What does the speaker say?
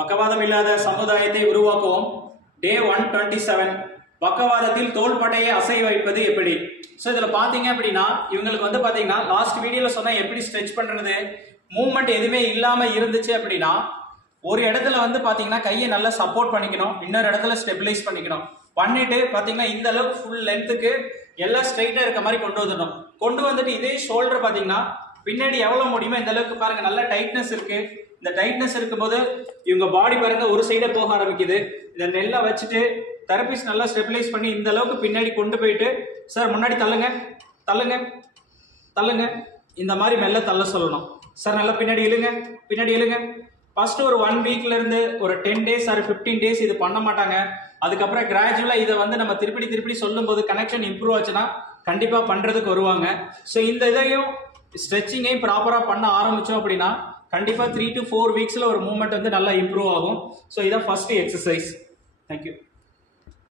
பக்கவாதம் இல்லாத சமுதாயத்தை உருவாக்குவோம். டே 127. பக்கவாதத்தில் தோள்பட்டையை அசைய வைப்பது எப்படி? ஸோ இதில் பார்த்தீங்க அப்படின்னா இவங்களுக்கு வந்து பார்த்தீங்கன்னா லாஸ்ட் வீடியோவில் சொன்னால் எப்படி ஸ்ட்ரெச் பண்ணுறது, மூவ்மெண்ட் எதுவுமே இல்லாமல் இருந்துச்சு அப்படின்னா ஒரு இடத்துல வந்து பார்த்தீங்கன்னா கையை நல்லா சப்போர்ட் பண்ணிக்கணும், இன்னொரு இடத்துல ஸ்டெபிலைஸ் பண்ணிக்கணும். பண்ணிட்டு பார்த்தீங்கன்னா இந்த அளவுக்கு ஃபுல் லென்த்துக்கு எல்லாம் ஸ்ட்ரைட்டாக இருக்க மாதிரி கொண்டு வந்துடணும். கொண்டு வந்துட்டு இதே ஷோல்டர் பார்த்தீங்கன்னா பின்னாடி எவ்வளோ முடியுமோ இந்த அளவுக்கு பாருங்க, நல்ல டைட்னஸ் இருக்கு. இந்த டைட்னஸ் இருக்கும்போது இவங்க பாடி பாருங்க ஒரு சைடே போக ஆரம்பிக்குது. இதை நெல்லை வச்சுட்டு தெரபிஸ்ட் நல்லா ஸ்டெபிலைஸ் பண்ணி இந்த அளவுக்கு பின்னாடி கொண்டு போயிட்டு சார் முன்னாடி தள்ளுங்க தள்ளுங்க தள்ளுங்க, இந்த மாதிரி மெல்ல தள்ள சொல்லணும். சார் நல்லா பின்னாடி இழுங்க பின்னாடி இழுங்க. ஃபர்ஸ்ட் ஒரு 1 வீக்ல இருந்து ஒரு 10 days ஆர் 15 days இது பண்ண மாட்டாங்க. அதுக்கப்புறம் கிராஜுவலா இதை வந்து நம்ம திருப்பி சொல்லும் போது கனெக்ஷன் இம்ப்ரூவ் ஆச்சுன்னா கண்டிப்பா பண்றதுக்கு வருவாங்க. ஸோ இந்த இதையும் ஸ்ட்ரெச்சிங்கையும் ப்ராப்பரா பண்ண ஆரம்பிச்சோம் அப்படின்னா கண்டிப்பா 3 to 4 weeksல ஒரு மூவ்மெண்ட் வந்து நல்லா இம்ப்ரூவ் ஆகும். ஸோ இதான் ஃபர்ஸ்ட் எக்ஸசைஸ். தேங்க்யூ.